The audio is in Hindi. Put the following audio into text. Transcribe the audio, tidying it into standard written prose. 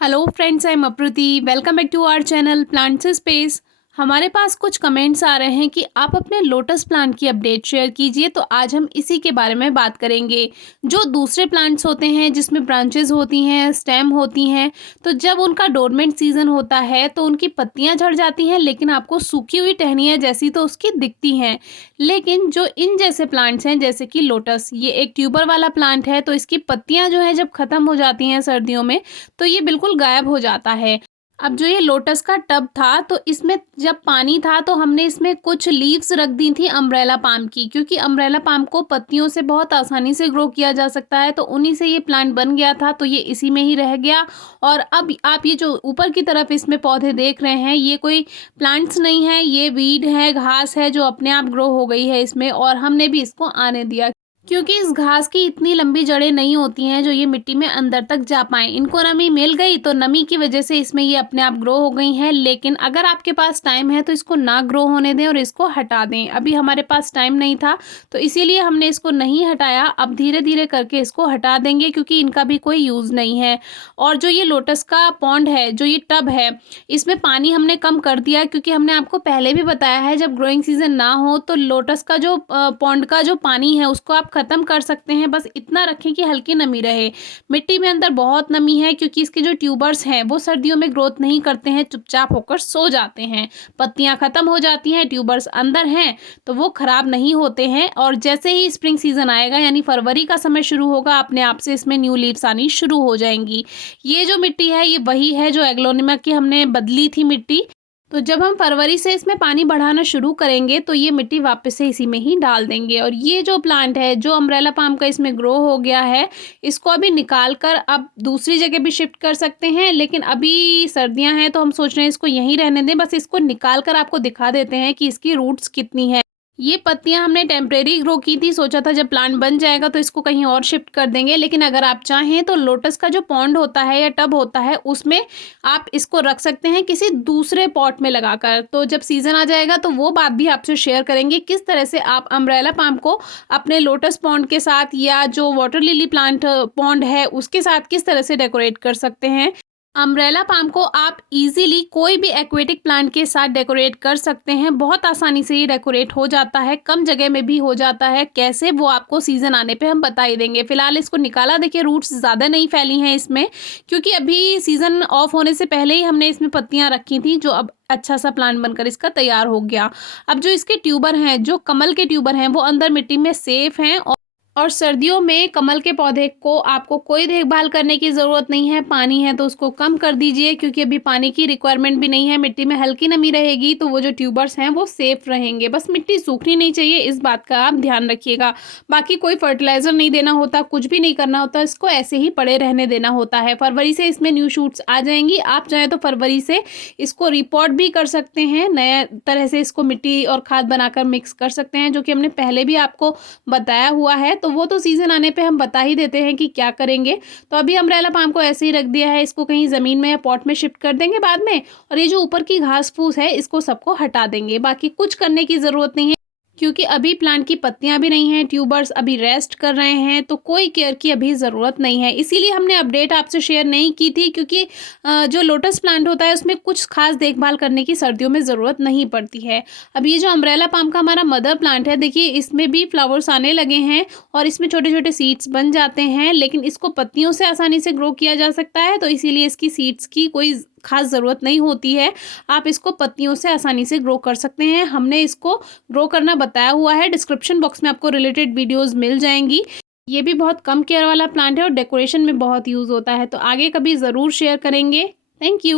Hello friends, I am Apruti. Welcome back to our channel plants space. हमारे पास कुछ कमेंट्स आ रहे हैं कि आप अपने लोटस प्लांट की अपडेट शेयर कीजिए, तो आज हम इसी के बारे में बात करेंगे। जो दूसरे प्लांट्स होते हैं जिसमें ब्रांचेस होती हैं, स्टेम होती हैं, तो जब उनका डोरमेंट सीजन होता है तो उनकी पत्तियां झड़ जाती हैं, लेकिन आपको सूखी हुई टहनियाँ जैसी तो उसकी दिखती हैं। लेकिन जो इन जैसे प्लांट्स हैं, जैसे कि लोटस, ये एक ट्यूबर वाला प्लांट है, तो इसकी पत्तियां जो है जब ख़त्म हो जाती हैं सर्दियों में, तो ये बिल्कुल गायब हो जाता है। अब जो ये लोटस का टब था, तो इसमें जब पानी था तो हमने इसमें कुछ लीव्स रख दी थी अम्ब्रेला पाम की, क्योंकि अम्ब्रेला पाम को पत्तियों से बहुत आसानी से ग्रो किया जा सकता है, तो उन्हीं से ये प्लांट बन गया था, तो ये इसी में ही रह गया। और अब आप ये जो ऊपर की तरफ इसमें पौधे देख रहे हैं, ये कोई प्लांट्स नहीं है, ये वीड है, घास है जो अपने आप ग्रो हो गई है इसमें, और हमने भी इसको आने दिया, क्योंकि इस घास की इतनी लंबी जड़ें नहीं होती हैं जो ये मिट्टी में अंदर तक जा पाएँ। इनको नमी मिल गई तो नमी की वजह से इसमें ये अपने आप ग्रो हो गई हैं। लेकिन अगर आपके पास टाइम है तो इसको ना ग्रो होने दें और इसको हटा दें। अभी हमारे पास टाइम नहीं था, तो इसीलिए हमने इसको नहीं हटाया। अब धीरे धीरे करके इसको हटा देंगे, क्योंकि इनका भी कोई यूज़ नहीं है। और जो ये लोटस का पॉन्ड है, जो ये टब है, इसमें पानी हमने कम कर दिया, क्योंकि हमने आपको पहले भी बताया है, जब ग्रोइंग सीजन ना हो तो लोटस का जो पॉन्ड का जो पानी है उसको आप ख़त्म कर सकते हैं। बस इतना रखें कि हल्की नमी रहे। मिट्टी में अंदर बहुत नमी है, क्योंकि इसके जो ट्यूबर्स हैं वो सर्दियों में ग्रोथ नहीं करते हैं, चुपचाप होकर सो जाते हैं। पत्तियां ख़त्म हो जाती हैं, ट्यूबर्स अंदर हैं, तो वो ख़राब नहीं होते हैं। और जैसे ही स्प्रिंग सीजन आएगा, यानी फरवरी का समय शुरू होगा, अपने आप से इसमें न्यू लीव्स आनी शुरू हो जाएंगी। ये जो मिट्टी है, ये वही है जो एग्लोनिमा की हमने बदली थी मिट्टी। तो जब हम फरवरी से इसमें पानी बढ़ाना शुरू करेंगे तो ये मिट्टी वापस से इसी में ही डाल देंगे। और ये जो प्लांट है, जो अम्ब्रेला पाम का इसमें ग्रो हो गया है, इसको अभी निकाल कर अब दूसरी जगह भी शिफ्ट कर सकते हैं। लेकिन अभी सर्दियां हैं तो हम सोच रहे हैं इसको यहीं रहने दें। बस इसको निकाल कर आपको दिखा देते हैं कि इसकी रूट्स कितनी है। ये पत्तियां हमने टेम्परेरी ग्रो की थी, सोचा था जब प्लांट बन जाएगा तो इसको कहीं और शिफ्ट कर देंगे। लेकिन अगर आप चाहें तो लोटस का जो पॉन्ड होता है या टब होता है, उसमें आप इसको रख सकते हैं किसी दूसरे पॉट में लगाकर। तो जब सीजन आ जाएगा तो वो बात भी आपसे शेयर करेंगे, किस तरह से आप अम्ब्रेला पाम को अपने लोटस पॉन्ड के साथ या जो वाटर लिली प्लांट पॉन्ड है उसके साथ किस तरह से डेकोरेट कर सकते हैं। अम्ब्रेला पाम को आप इजीली कोई भी एक्वेटिक प्लांट के साथ डेकोरेट कर सकते हैं। बहुत आसानी से ये डेकोरेट हो जाता है, कम जगह में भी हो जाता है। कैसे, वो आपको सीजन आने पे हम बता ही देंगे। फिलहाल इसको निकाला, देखिए रूट्स ज़्यादा नहीं फैली हैं इसमें, क्योंकि अभी सीजन ऑफ होने से पहले ही हमने इसमें पत्तियां रखी थी, जो अब अच्छा सा प्लांट बनकर इसका तैयार हो गया। अब जो इसके ट्यूबर हैं, जो कमल के ट्यूबर हैं, वो अंदर मिट्टी में सेफ हैं। और सर्दियों में कमल के पौधे को आपको कोई देखभाल करने की ज़रूरत नहीं है। पानी है तो उसको कम कर दीजिए, क्योंकि अभी पानी की रिक्वायरमेंट भी नहीं है। मिट्टी में हल्की नमी रहेगी तो वो जो ट्यूबर्स हैं वो सेफ रहेंगे। बस मिट्टी सूखनी नहीं चाहिए, इस बात का आप ध्यान रखिएगा। बाकी कोई फर्टिलाइज़र नहीं देना होता, कुछ भी नहीं करना होता, इसको ऐसे ही पड़े रहने देना होता है। फरवरी से इसमें न्यू शूट्स आ जाएंगी। आप चाहें तो फरवरी से इसको रिपोर्ट भी कर सकते हैं, नया तरह से इसको मिट्टी और खाद बनाकर मिक्स कर सकते हैं, जो कि हमने पहले भी आपको बताया हुआ है। तो वो तो सीजन आने पे हम बता ही देते हैं कि क्या करेंगे। तो अभी अम्ब्रेला पाम को ऐसे ही रख दिया है, इसको कहीं ज़मीन में या पॉट में शिफ्ट कर देंगे बाद में। और ये जो ऊपर की घास फूस है, इसको सबको हटा देंगे। बाकी कुछ करने की ज़रूरत नहीं है, क्योंकि अभी प्लांट की पत्तियां भी नहीं हैं, ट्यूबर्स अभी रेस्ट कर रहे हैं, तो कोई केयर की अभी ज़रूरत नहीं है। इसीलिए हमने अपडेट आपसे शेयर नहीं की थी, क्योंकि जो लोटस प्लांट होता है उसमें कुछ खास देखभाल करने की सर्दियों में ज़रूरत नहीं पड़ती है। अब ये जो अम्ब्रेला पाम का हमारा मदर प्लांट है, देखिए इसमें भी फ्लावर्स आने लगे हैं और इसमें छोटे छोटे सीड्स बन जाते हैं। लेकिन इसको पत्तियों से आसानी से ग्रो किया जा सकता है, तो इसीलिए इसकी सीड्स की कोई खास ज़रूरत नहीं होती है। आप इसको पत्तियों से आसानी से ग्रो कर सकते हैं। हमने इसको ग्रो करना बताया हुआ है, डिस्क्रिप्शन बॉक्स में आपको रिलेटेड वीडियोस मिल जाएंगी। ये भी बहुत कम केयर वाला प्लांट है और डेकोरेशन में बहुत यूज़ होता है, तो आगे कभी ज़रूर शेयर करेंगे। Thank you.